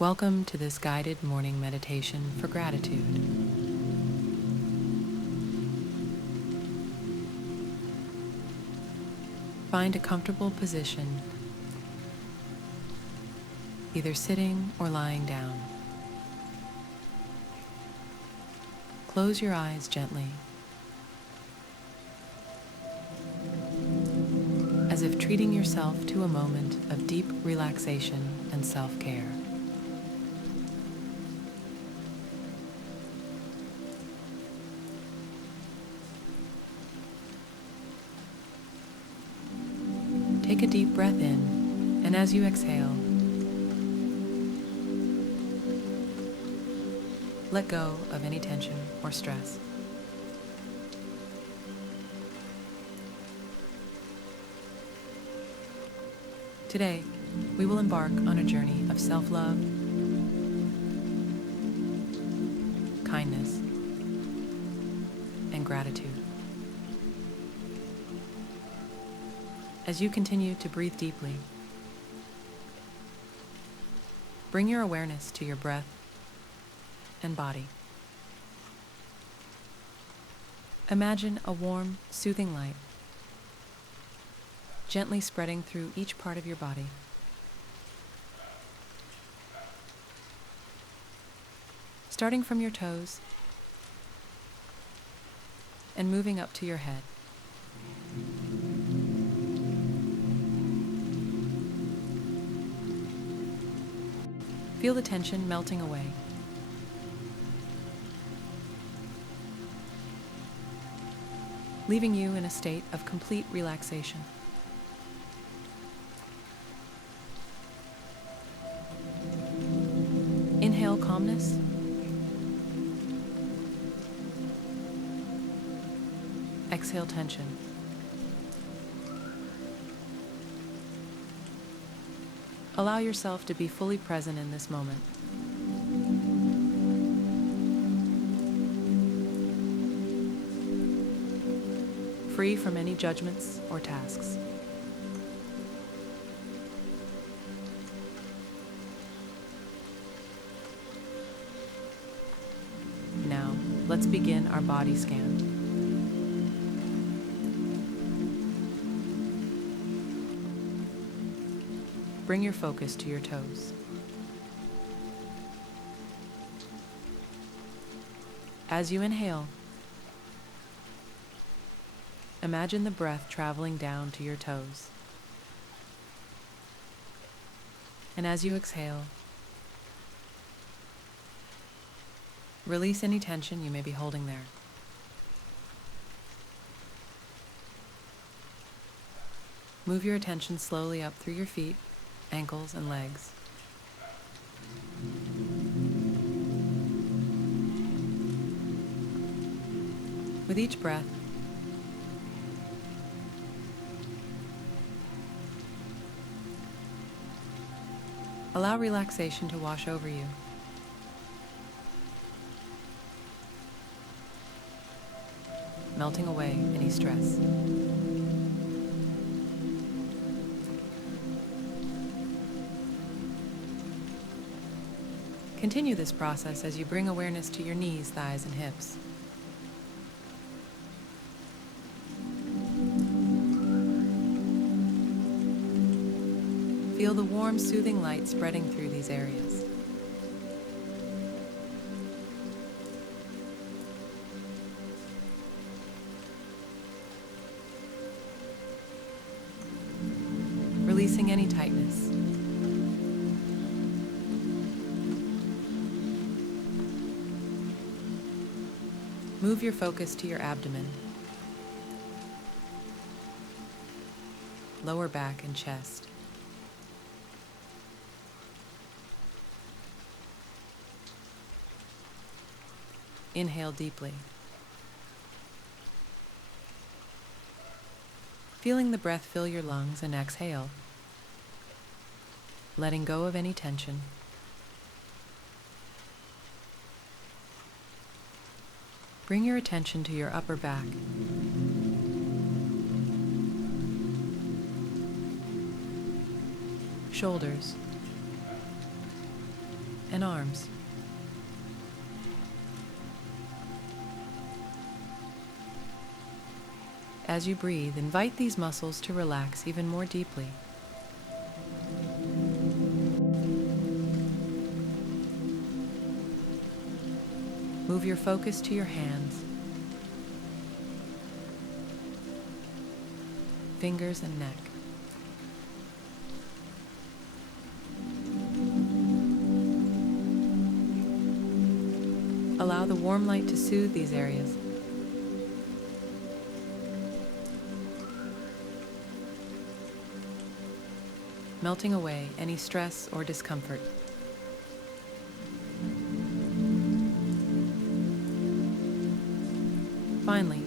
Welcome to this guided morning meditation for gratitude. Find a comfortable position, either sitting or lying down. Close your eyes gently, as if treating yourself to a moment of deep relaxation and self-care. Take a deep breath in, and as you exhale, let go of any tension or stress. Today, we will embark on a journey of self-love, kindness, and gratitude. As you continue to breathe deeply, bring your awareness to your breath and body. Imagine a warm, soothing light gently spreading through each part of your body. Starting from your toes and moving up to your head. Feel the tension melting away. Leaving you in a state of complete relaxation. Inhale calmness. Exhale tension. Allow yourself to be fully present in this moment. Free from any judgments or tasks. Now, let's begin our body scan. Bring your focus to your toes. As you inhale, imagine the breath traveling down to your toes. And as you exhale, release any tension you may be holding there. Move your attention slowly up through your feet, ankles, and legs. With each breath, allow relaxation to wash over you. Melting away any stress. Continue this process as you bring awareness to your knees, thighs, and hips. Feel the warm, soothing light spreading through these areas. Releasing any tightness. Move your focus to your abdomen, lower back, and chest. Inhale deeply. Feeling the breath fill your lungs, and exhale, letting go of any tension. Bring your attention to your upper back. Shoulders. and arms. As you breathe, invite these muscles to relax even more deeply. Move your focus to your hands, fingers, and neck. Allow the warm light to soothe these areas. Melting away any stress or discomfort. Finally,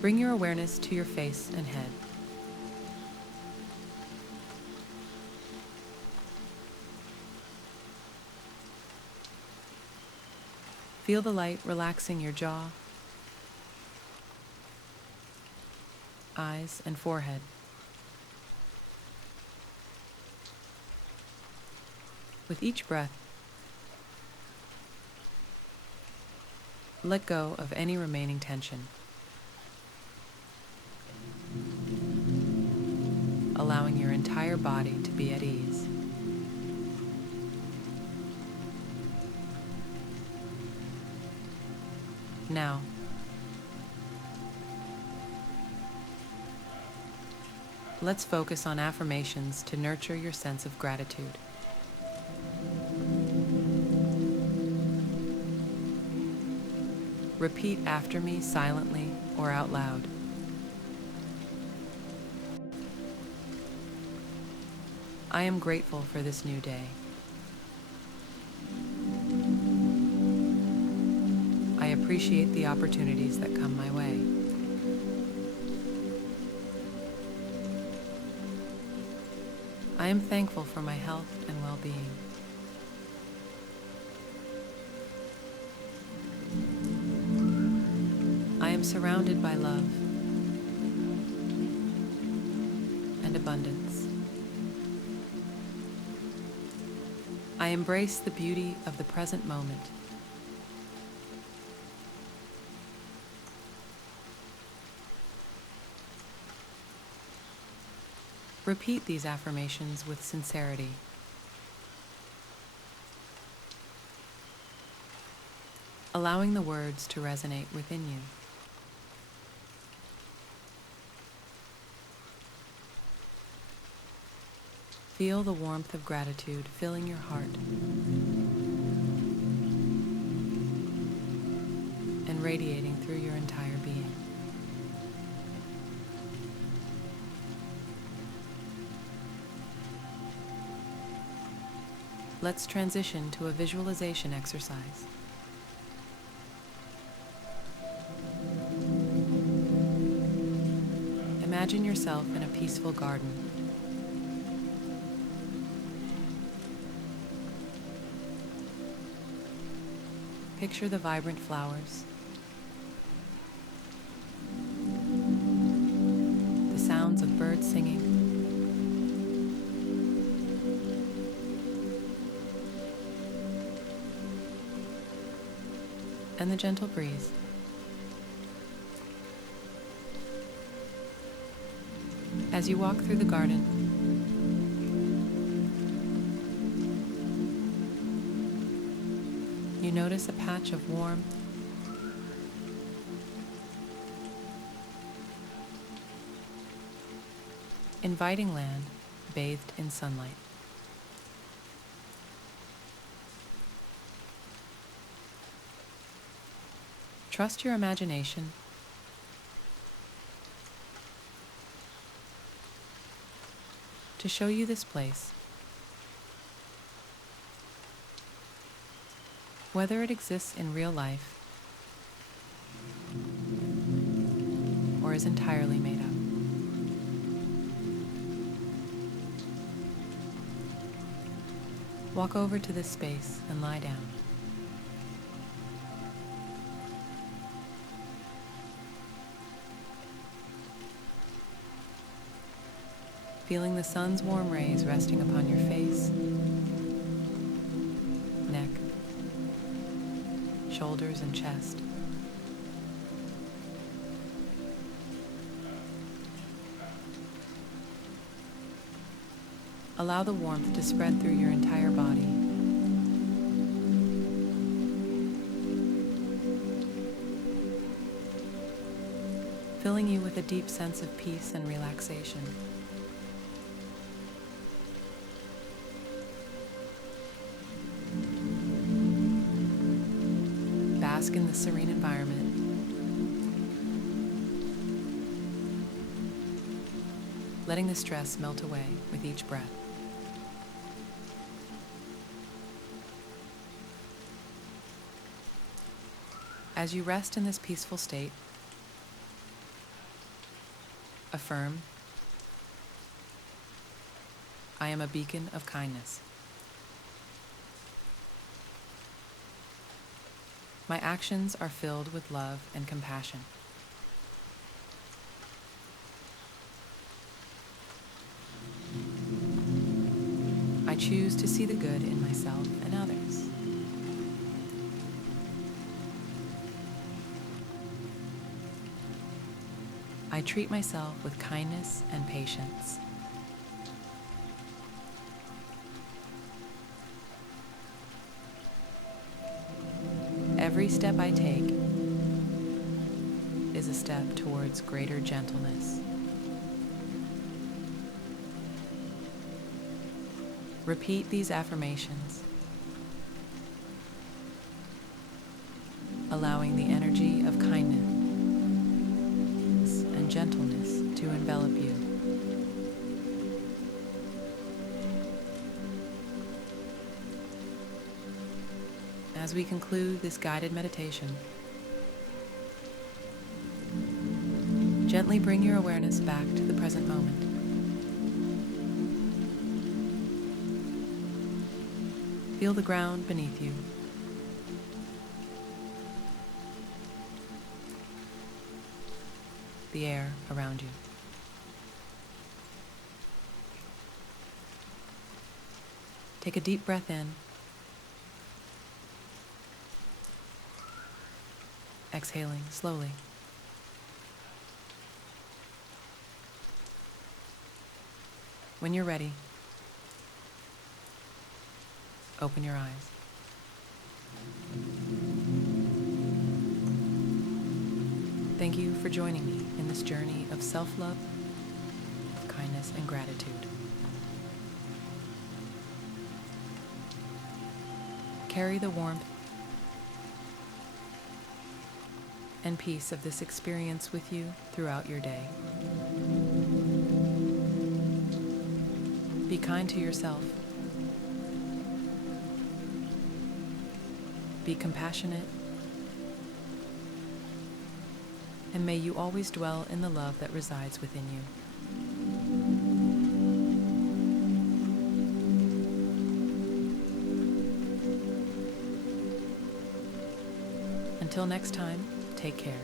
bring your awareness to your face and head. Feel the light relaxing your jaw, eyes, and forehead. With each breath, let go of any remaining tension, allowing your entire body to be at ease. Now, let's focus on affirmations to nurture your sense of gratitude. Repeat after me silently or out loud. I am grateful for this new day. I appreciate the opportunities that come my way. I am thankful for my health and well-being. I am surrounded by love and abundance. I embrace the beauty of the present moment. Repeat these affirmations with sincerity. Allowing the words to resonate within you. Feel the warmth of gratitude filling your heart and radiating through your entire being. Let's transition to a visualization exercise. Imagine yourself in a peaceful garden. Picture the vibrant flowers, the sounds of birds singing, and the gentle breeze. As you walk through the garden, you notice a patch of warm, inviting land bathed in sunlight. Trust your imagination to show you this place, whether it exists in real life or is entirely made up. Walk over to this space and lie down. feeling the sun's warm rays resting upon your face, neck, shoulders, and chest. Allow the warmth to spread through your entire body. Filling you with a deep sense of peace and relaxation. Bask in the serene environment. Letting the stress melt away with each breath. As you rest in this peaceful state, affirm, I am a beacon of kindness. My actions are filled with love and compassion. I choose to see the good in myself and others. I treat myself with kindness and patience. Every step I take is a step towards greater gentleness. Repeat these affirmations, allowing the energy of kindness and gentleness to envelop you. As we conclude this guided meditation, gently bring your awareness back to the present moment. Feel the ground beneath you. The air around you. Take a deep breath in. Exhaling slowly. When you're ready, open your eyes. Thank you for joining me in this journey of self-love, kindness, and gratitude. Carry the warmth and peace of this experience with you throughout your day. Be kind to yourself. Be compassionate. And may you always dwell in the love that resides within you. Until next time, take care.